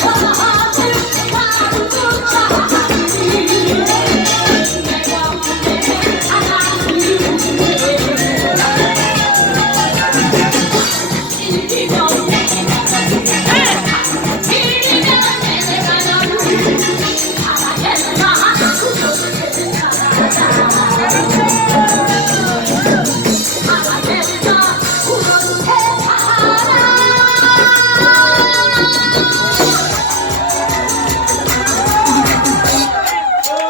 참